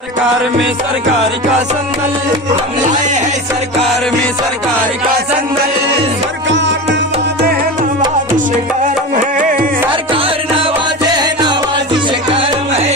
सरकार में सरकार का संदल हम लाए हैं, सरकार में सरकार का संदल। सरकार नवाजे है नवाजिश करम है, सरकार नवाजे है नवाजिश करम है,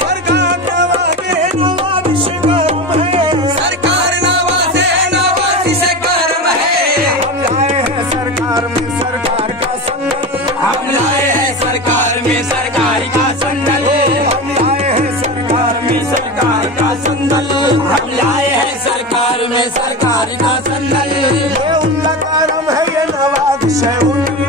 सरकार नवाजे है नवाजिश करम है, सरकार नवाजे है नवाजिश करम है। हम लाए हैं सरकार में सरकार का संदल, हम लाए हैं सरकार में सरकार का संदल, हम लाए हैं सरकार में सरकार का संदल, हम लाए हैं सरकार में सरकार का संदल। ये उनका करम है, ये नवाजिश है उनकी,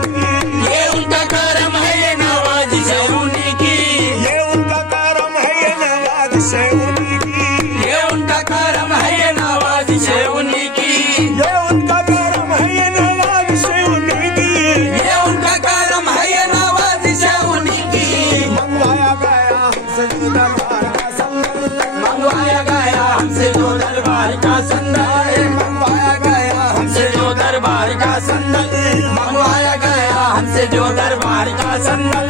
ये उनका करम है, ये नवाजिश है उन्हीं की, ये उनका करम है, ये नवाजिश है उनकी, ये उनका करम है, ये नवाजिश है उन्हीं की, ये उनका करम है, ये नवाजिश है उनकी। ये उनका करम है, ये नवाजिश है उन्हीं की। मंगवाया गया हमसे जो दरबार का संदल, मंगवाया गया हमसे जो दरबार का संदल, मंगवाया गया हमसे जो दरबार का संदल, मंगवाया गया हमसे जो दरबार का संदल।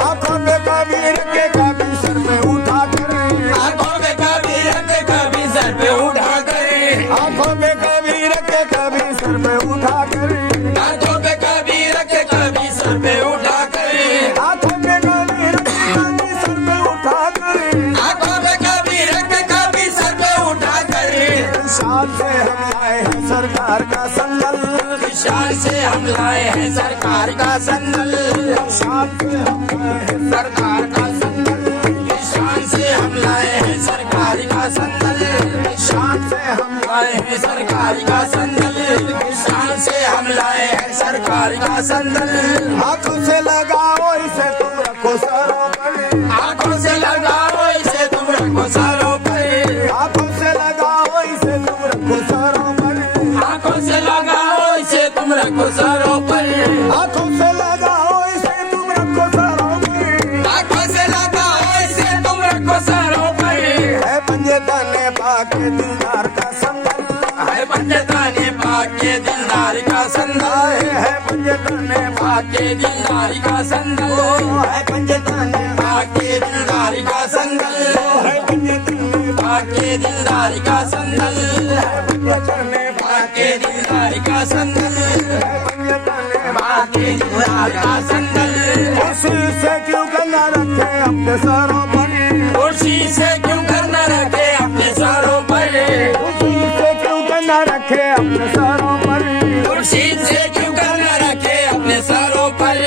आंखों पे कभी रखे कभी सर पे उठा कर, आंखों पे कभी रखे कभी सर पे उठा कर, आंखों पे कभी रखे कभी सर पे उठा कर, आंखों पे कभी रखे कभी सर पे उठा कर, आंखों पे कभी रखे कभी सर पे उठा कर। आंखों पे कभी रखे कभी सर पे उठा कर। शान से हम लाए हैं सरकार का संदल, शान से हम लाए हैं सरकार का संदल, शान से हम लाए हैं सरकार का संदल, शान से हम लाए हैं सरकार का संदल, शान से हम लाए हैं सरकार का संदल, शान से हम लाए हैं सरकार का संदल। आंखों से लगाओ इसे तुम रखो सरों पर, आंखों से लगाओ इसे तुम रखो सरों पर, आंखों से लगाओ इसे तुम रखो सरों पर, आंखों से लगाओ इसे तुम रखो सरों पर, आंखों से लगाओ इसे तुम रखो सरों पर। आंखों से लगाओ इसे तुम रखो सरों पर। है पंजतने पाके दिलदार का संदल, है पंजतने पाके दिलदार का संदल, है पंजतने पाके दिलदार का संदल, है पंजतने पाके दिलदार का संदल, है पंजतने पाके दिलदार का संदल, पंजतने पाके दिलदार का संदल, पंजतने पाके दिलदार का संदल। उसी से क्यों गंगा रखे अपने सरों पर, कुर्सी से क्यों करना रखे अपने सरों पर, उसी से क्यों गंगा रखे अपने सरों पर। कुर्सी से क्यों करना रखे अपने सरों पर।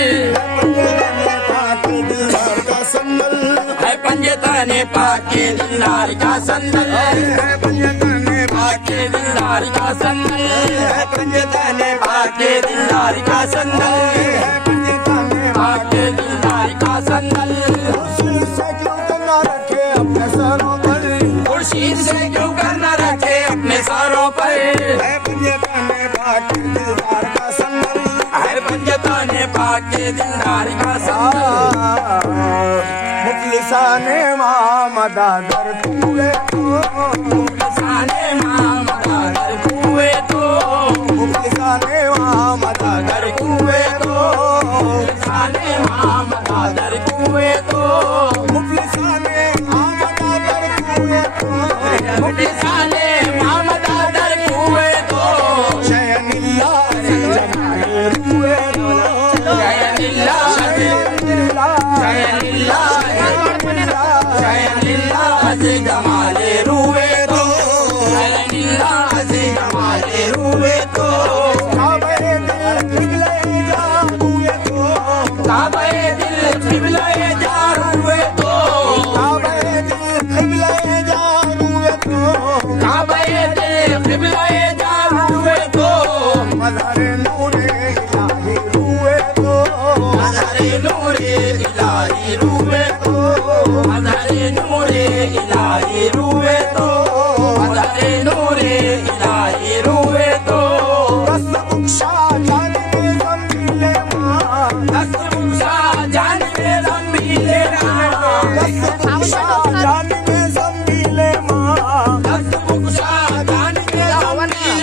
पंजतने पाके दिलदार का संदल, है पंजतने पाके दिलदार का संदल, है पंजतने पाके दिलदार का संदल, है पंजतने पाके दिलदार का संदल, है पंजतने पाके दिलदार का संदल। उसी से क्यों गंगा रखे अपने सरों पर, कुर्सी से क्यों करना रखे अपने सरों पर। है पंजतने पाके दिलदार का संदल। है पंजतने पाके दिलदार का संदल। मुखलिसाने मामदा दर कुए तो, मुखलिसाने मामदा दर कुए तो, मुखलिसाने मामदा दर कुए तो, मुखलिसाने मामदा दर कुए तो, मुखलिसाने मामदा दर कुए तो, मुखलिसाने मामदा दर कुए तो। शयनिल्ला जमाले रुए तो, शयनिल्ला शयनिल्ला शयनिल्ला से जमाले रुए तो, शयनिल्ला से जमाले रुए तो। काबे दिल खिले जा रुए तो, काबे दिल खिबले जा रुए तो, काबे दिल खिले जा रुए तो, काबे दिल खिबले जा रुए तो। मज़ारे नूरे इलाही रुए तो, मज़ारे नूरे इलाही रुए तो, मज़ारे नूरे इलाही रुए तो, मज़ारे नूरे इलाही रुए तो। दस्त बुख्शा जाने ज़मीले माँ, दस्त बुख्शा जाने ज़मीले माँ, दस्त बुख्शा जाने ज़मीले माँ, दस्त बुख्शा जाने ज़मीले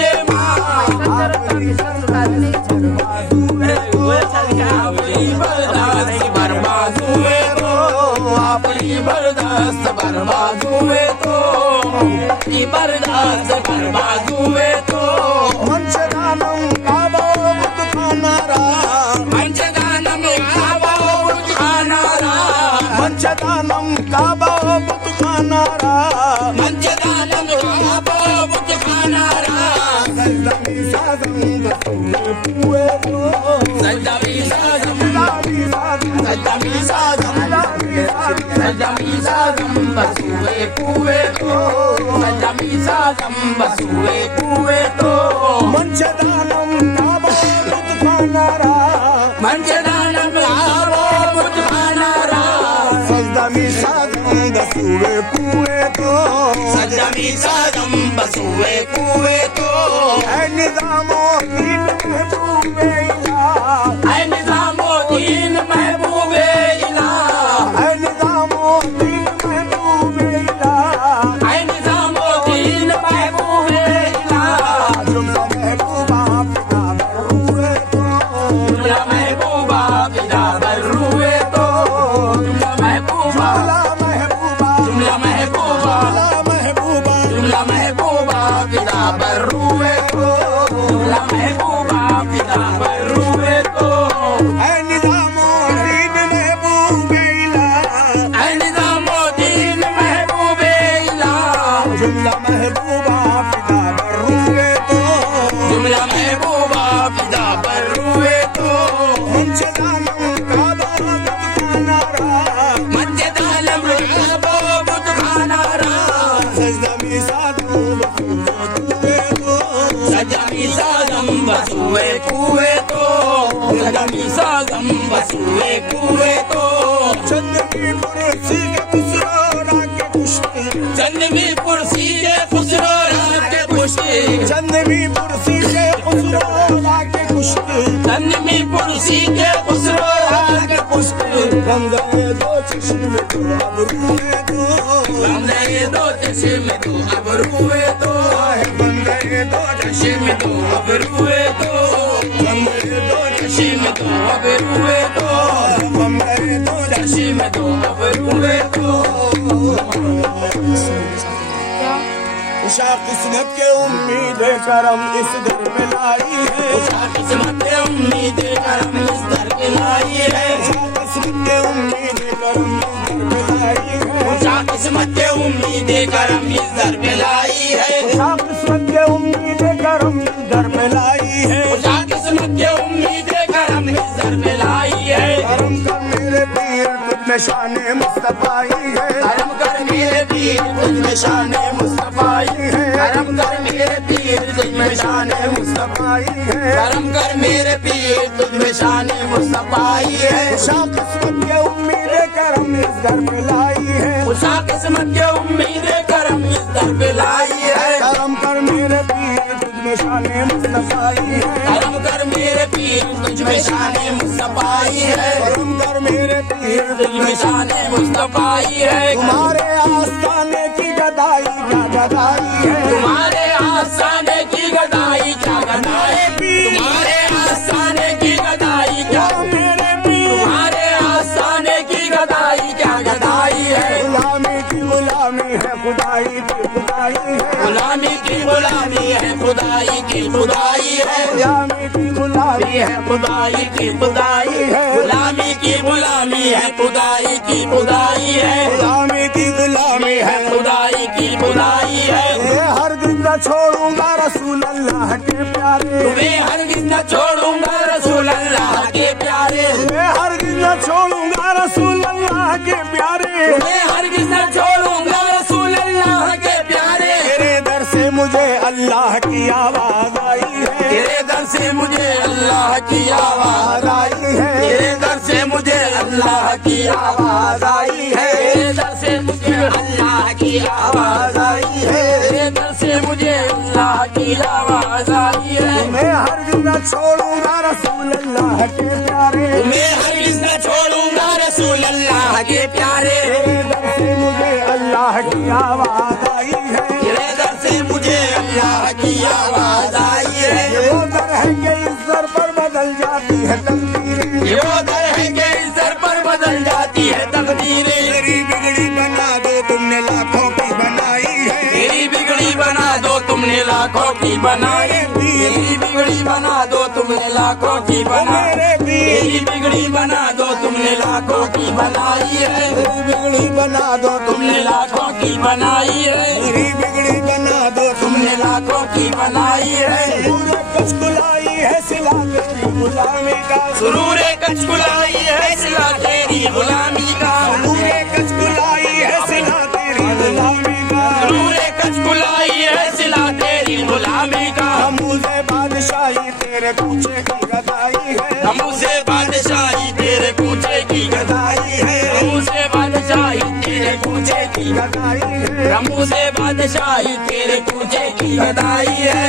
की बर्दाश्त कर बाजुए तो मंचदानम काबा बुत खानारा मंचदानम काबा बुत खानारा मंचदानम काबा बुत खानारा मंचदानम काबा बुत खानारा सजदमी साजम बसूए पुए तो सजदमी साजम सजदमी साजम सजदमी साजम बसुए पुए तो सजदमी साजम बसुए पुए तो मंचदानम काबा बुत खानारा मंचदानम काबा बुत खानारा सजदमी साजम बसूए पुए तो सजदमी साजम बसुए पुए तो ऐ निजामो दीन महबूबे इलाह ऐ निजामुद्दीन महबूबे इलाह ऐ निजामो दीन महबूबे इलाह ऐ निजामुद्दीन महबूबे इलाह जुमला महबूबा पिता बरूए तो जुमला महबूबा फिदा बर रुए तो जुमला महबूबा जुमला महबूबा जुमला महबूबा जुमला महबूबा फिदा बर रुए तो जुमला महबूबा फिदा बर रुए तो ऐ निजामो दीन महबूबे इलाह ऐ निजामुद्दीन महबूबे इलाह जुमला महबूबा पिता बरूए तो जुमला महबूबा फिदा बर रुए तो मंचदानम काबा बुत खानारा मंचदानम काबा बुत खानारा सजदमी साजम बसूए तो सजदमी साजम बसुए पुए तो सजदमी साजम बसुए पुए तो चंदनी कुर्सी के खुसरो के पुष्ट चंदवी कुर्सी के खुसरो के पुष्टि चंदनी कुर्सी के खुसरो के पुष्ट चंदवी कुर्सी के खुसरो के पुष्टि रंगे दो चश्मे तो अब रूए तो हमने दो चश्मे तो अब रुए तो बंदे दो चश्मे तो अब रुए तो बंदे दो चश्मे तो अब रुए तो बंदे दो चश्मे तो अब रुए तो उषा किस्मत के उम्मीद करम इस घर में लाई है उषा किस्मत के उम्मीद करम इस दर के लाई है उषा किस्मत के उम्मीद करम इस घर में लाई है उषा किस्मत के उम्मीद करम इस दर पे लाई है उषा किस्मत के उम्मीद करम इस घर में लाई है उषा किस्मत के उम्मीद करम इस दर पे लाई है करम कर मेरे पीर तुझ में शान मुस्तफाई है करम कर मेरे पीर तुझ में शान मुस्तफाई है करम कर मेरे पीर तुझ में शान मुस्तफाई है करम कर मेरे पीर तुझ में शान मुस्तफाई है उषा किस्मत के उम्मीद करम इस घर में लाई है उषा किस्मत के उम्मीद करम इस दर पे लाई है करम कर मेरे पीर तुझ में शान मुस्तफाई है करम कर मेरे पीर तुझ में शान मुस्तफाई है करम कर मेरे पीर तुझ में शान मुस्तफाई है तुम्हारे आस्थाने की गदाई क्या गदाई है तुम्हारे आस्थाने की गदाई क्या गदाई तुम्हारे आस्थाने की गदाई क्या मेरे पीर तुम्हारे आस्थाने की गदाई क्या गदाई है गुलामी की गुलामी है खुदाई की खुदाई है गुलामी की गुलामी है खुदाई की खुदाई है गुलामी की गुलामी है खुदाई की खुदाई है गुलामी की गुलामी है खुदाई की खुदाई है गुलामी की गुलामी है खुदाई की खुदाई है ये हर दिन न छोड़ूंगा रसूल अल्लाह के प्यारे तुम्हें हरगिज़ न छोड़ूंगा रसूल अल्लाह के प्यारे मैं हर दिन न छोड़ूंगा रसूल अल्लाह के प्यारे तुम्हें हरगिज़ न छोड़ूंगा रसूल अल्लाह के प्यारे तेरे दर से मुझे अल्लाह की आवाज आई है तेरे दर से मुझे अल्लाह की आवाज आई है तेरे दर से मुझे अल्लाह की आवाज आई है तेरे दर से मुझे अल्लाह की आवाज आई है तेरे दर से मुझे अल्लाह की आवाज आई है मैं हर दिन न छोड़ूंगा रसूल अल्लाह के प्यारे मैं हरगिज़ न छोड़ूंगा रसूल अल्लाह के प्यारे तेरे दर से मुझे अल्लाह की आवाज आई है तेरे दर से मुझे अल्लाह की आवाज आई है ये वो दर है कि इस दर पर बदल जाती है तकदीरें ये वो दर है कि इस दर पर बदल जाती है तकदीरें तेरी बिगड़ी बना दो तुमने लाखों की बनाई है तेरी बिगड़ी तुमने लाखों की बनाई, मेरी बिगड़ी बना दो तुमने लाखों की बनाई, मेरी बिगड़ी बना दो तुमने लाखों की बनाई है, मेरी बिगड़ी बना दो तुमने लाखों की बनाई है, मेरी बिगड़ी बना दो तुमने लाखों की बनाई है। पूरे कचकुलाई है सिला तेरी गुलामी का, सुरूर कचकुलाई है सिला तेरी गुलामी का, पूरे कचकुलाई है सिला तेरी गुलामी का, सुरूर कचकुलाई है सिला तेरी गुलामी का। मुझे बादशाही तेरे पूछे की गदाई है, हमसे बादशाही तेरे पूछे की गदाई है, हमसे बादशाही तेरे पूछे की गदाई है। हमसे बादशाही तेरे पूछे की गदाई है।